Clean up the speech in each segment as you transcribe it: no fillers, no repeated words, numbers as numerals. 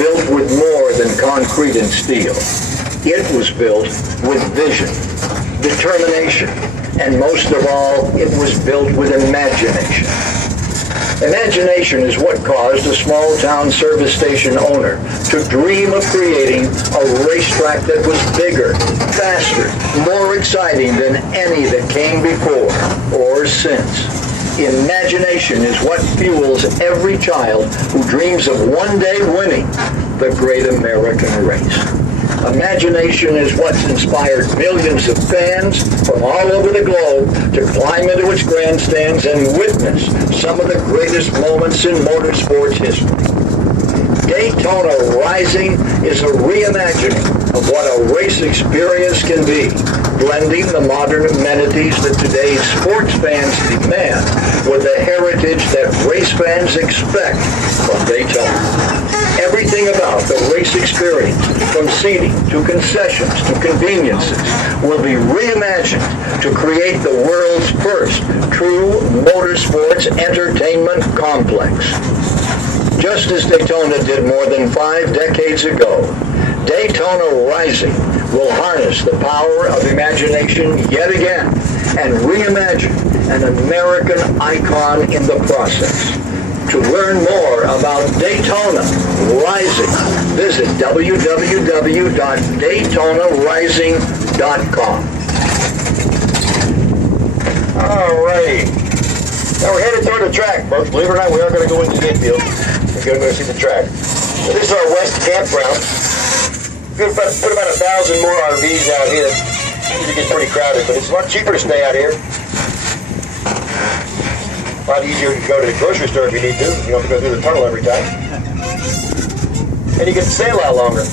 built with more than concrete and steel. It was built with vision, determination, and most of all, it was built with imagination. Imagination is what caused a small-town service station owner to dream of creating a racetrack that was bigger, faster, more exciting than any that came before or since. Imagination is what fuels every child who dreams of one day winning the great American race. Imagination is what's inspired millions of fans from all over the globe to climb into its grandstands and witness some of the greatest moments in motorsports history. Daytona Rising is a reimagining of what a race experience can be, blending the modern amenities that today's sports fans demand with the heritage that race fans expect from Daytona. Everything about the race experience, from seating to concessions to conveniences, will be reimagined to create the world's first true motorsports entertainment complex. Just as Daytona did more than 5 decades ago, Daytona Rising will harness the power of imagination yet again and reimagine an American icon in the process. To learn more about Daytona Rising, visit www.daytonarising.com. All righty. Now we're headed toward the track, folks. Believe it or not, we are going to go into the infield. We're going to go see the track. So this is our west campground. We're going to put about 1,000 more RVs out here. It gets pretty crowded, but it's a lot cheaper to stay out here. A lot easier to go to the grocery store if you need to. You don't have to go through the tunnel every time. And you get to stay a lot longer.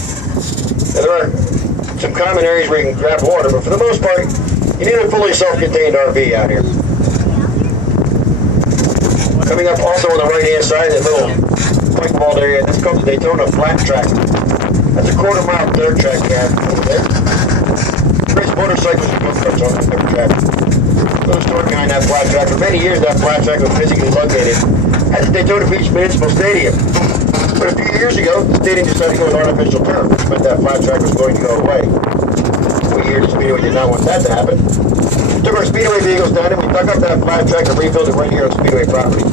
Now, there are some common areas where you can grab water, but for the most part, you need a fully self-contained RV out here. Coming up also on the right-hand side, that little white walled area, that's called the Daytona Flat Track. That's a quarter-mile dirt track we have over there. Race motorcycles and go karts on that dirt track. Little story behind that flat track. For many years, that flat track was physically located at the Daytona Beach Municipal Stadium. But a few years ago, the stadium decided to go an artificial turf, which meant that flat track was going to go away. For years, the Speedway did not want that to happen. We took our Speedway vehicles down and we dug up that flat track and refilled it right here on Speedway property.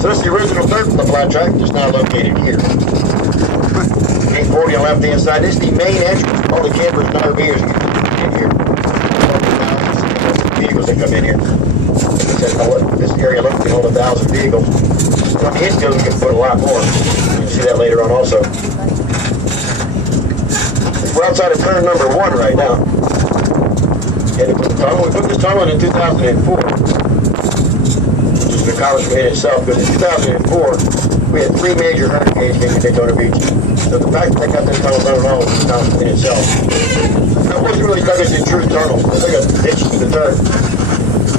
So this is the original dirt from the flat track, just now located here. 840 on the left-hand side. This is the main entrance. All the campers and RVers get in here. Vehicles that come in here. This area looks can hold 1,000 vehicles. On the infield, we can put a lot more. You'll see that later on also. We're outside of turn number 1 right now. And we put this tunnel in 2004. Which is an accomplishment in itself, because in 2004, we had 3 major hurricanes hitting Daytona Beach. So the fact that they got this tunnel done at all is an accomplishment in itself. Now, it wasn't really dug into true tunnels. They took a ditch to the turn.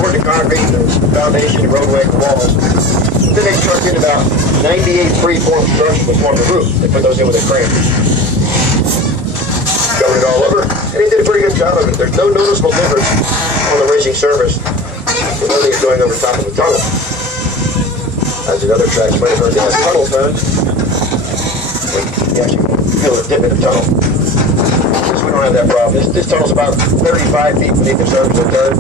Poured the concrete, the foundation, the roadway, the walls. Then they trucked in about 98 free-form structures that formed the roof. They put those in with a crane. Covered it all over, and they did a pretty good job of it. There's no noticeable difference on the racing surface with everything going over top of the tunnel. As in other tracks, you might have heard they have tunnel turns. You actually feel the dip in the tunnel. We don't have that problem. This tunnel's about 35 feet beneath the surface of the turn.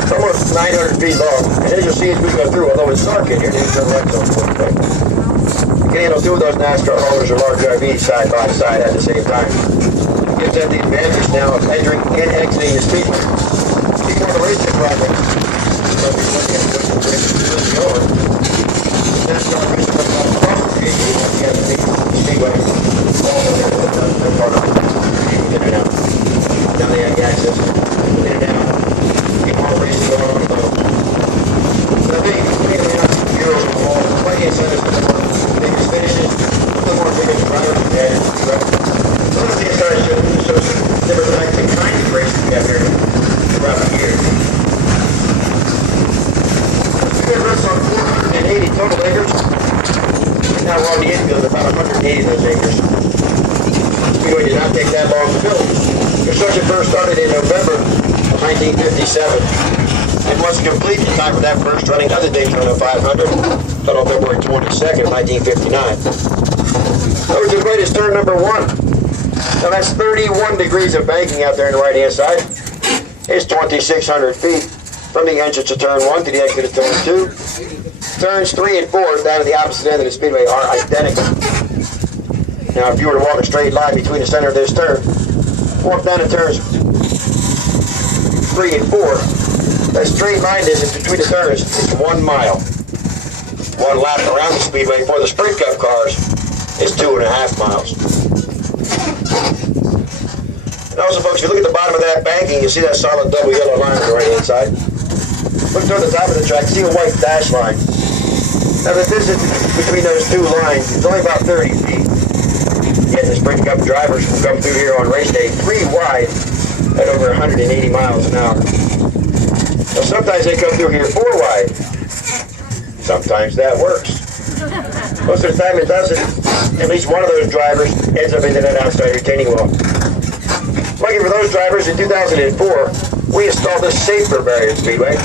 It's almost 900 feet long. And as you'll see as we go through, although it's dark in here, there's turn right on one way. You can handle 2 of those NASCAR haulers or large RVs side by side at the same time. It gives them the advantage now of entering and exiting the speedway. People on the racing project, they'll be looking at the race over. NASCAR racing comes out across the street, you have to leave the speedway. All of their part of it. In and out. Now they have access. In and out. Keep all racing going on the boat. So I think around Euros and all, plenty of incentives for the biggest finishes, a little more biggest drivers we had. So one of the incentives shows different types and kinds of races we have here throughout the year. We have races on 480 total acres. And now we're on the infield, about 180 of those acres. Speedway did not take that long to build. Construction first started in November of 1957 and was complete in time for that first running of the Daytona 500 until February 22nd, 1959. number 1. Now that's 31 degrees of banking out there on the right-hand side. It's 2,600 feet from the entrance to turn 1 to the exit of turn 2. Turns 3 and 4 down at the opposite end of the speedway are identical. Now, if you were to walk a straight line between the center of this turn, walk down the turns 3 and 4, that straight line distance between the turns is 1 mile. 1 lap around the speedway for the Sprint Cup cars is 2.5 miles. And also, folks, if you look at the bottom of that banking, you see that solid double yellow line on the right-hand side. Look toward the top of the track, see a white dash line. Now, the distance between those two lines is only about 30 feet. Yet the Sprint Cup drivers will come through here on race day 3 wide at over 180 miles an hour. Now, sometimes they come through here 4 wide. Sometimes that works. Most of the time it doesn't. At least one of those drivers ends up into that outside retaining wall. Lucky for those drivers, in 2004, we installed the SAFER barrier speedway.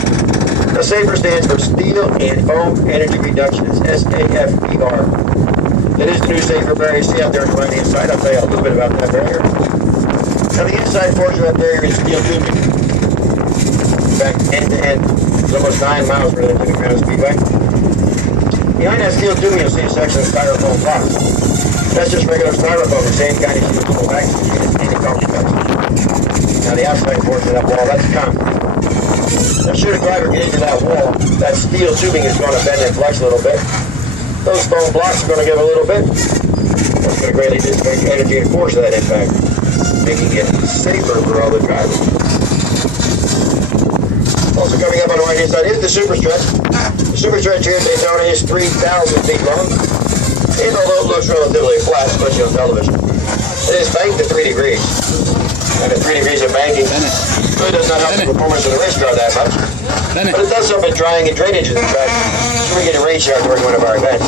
The SAFER stands for Steel and Foam Energy Reduction. It's SAFER. It is the new SAFER barrier you see out there on the right-hand side. I'll tell you a little bit about that barrier. Now, the inside portion of that barrier is steel tubing. In fact, end-to-end, it's almost 9 miles from the Underground Speedway. Behind that steel tubing, you'll see a section of styrofoam blocks. That's just regular styrofoam, the same kind as you use in the wax machine as any coffee cups. Now, the outside portion of that wall, that's concrete. Now, should a driver get into that wall, that steel tubing is going to bend and flex a little bit. Those foam blocks are going to give a little bit. That's going to greatly dissipate the energy and force of that impact, making it safer for all the drivers. Also coming up on the right-hand side is the super stretch. The super stretch here at Daytona is 3,000 feet long. And although it looks relatively flat, especially on television, it is banked at 3 degrees. And at 3 degrees of banking really does not help the performance of the race car that much. But it does help in drying and drainage of the track. So we get a rain shower during one of our events.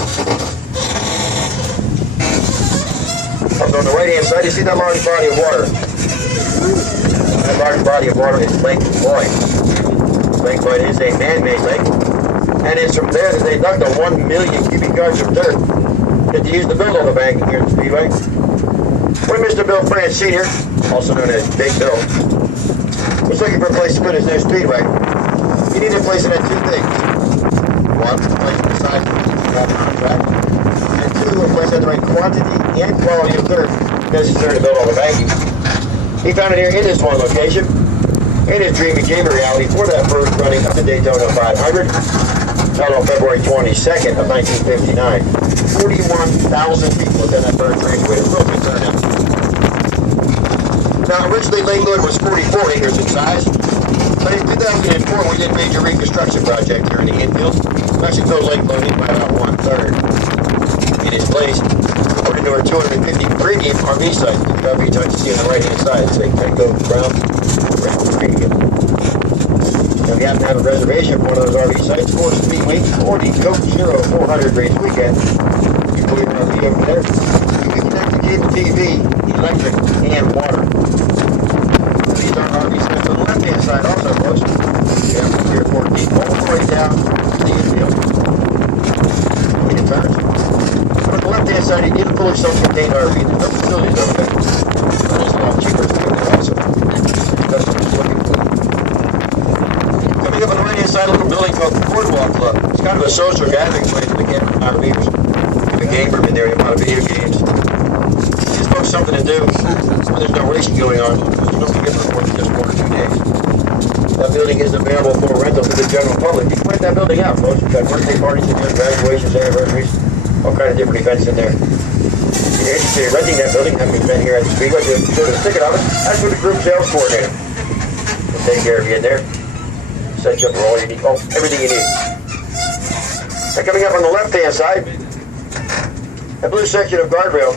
Up on the right-hand side, you see that large body of water. That large body of water is Lake Lloyd. Lake Lloyd is a man-made lake. And it's from there that they dug the 1 million cubic yards of dirt that they used to build all the banking here at the Speedway. When Mr. Bill France Sr., also known as Big Bill, was looking for a place to put his new Speedway, he needed a place that had 2 things. 1, a place beside the track, and 2, a place that had the right quantity and quality of dirt necessary to build all the banking. He found it here in this one location, and his dream became a reality for that first running of the Daytona 500, held on February 22nd of 1959. 41,000 people attend that first raceway. It's a real good turnout. Now, originally Lake Lloyd was 44 acres in size, but in 2004 we did a major reconstruction project here in the infield. We actually filled Lake Lloyd in by about 1/3. In its place, we're into our 250 premium RV sites. The RV sites you see on the right-hand side. It's a Geico Brown Premium. Now, if you happen to have a reservation for one of those RV sites for Speed Week or the Coke Zero 400 race weekend, you pull your RV over there. You can connect to cable TV, electric, and water. These are RV sites on the left-hand side also, folks. You have 3 or 4 deep all the way down to the infield. In turns. But on the left-hand side, you get a fully self-contained RV. There's no facilities over there. But it's a lot cheaper to do that also. Customers looking for it. Coming up on the right-hand side, a little building called the Boardwalk Club. It's kind of a social gathering place for the campers and RVers. You have a game room in there, you have a lot of video games. It's folks something to do when there's no racing going on. You don't get for more than just 1 or 2 days. That building is available for rental to the general public. You can rent that building out, folks. We've got birthday parties in there, graduations, anniversaries, all kind of different events in there. If you're interested in renting that building, having been here at the Speedway, just go to the ticket office. That's with the group sales coordinator. We'll take care of you in there. Set you up for all you need. Oh, everything you need. Now, coming up on the left-hand side, that blue section of guardrail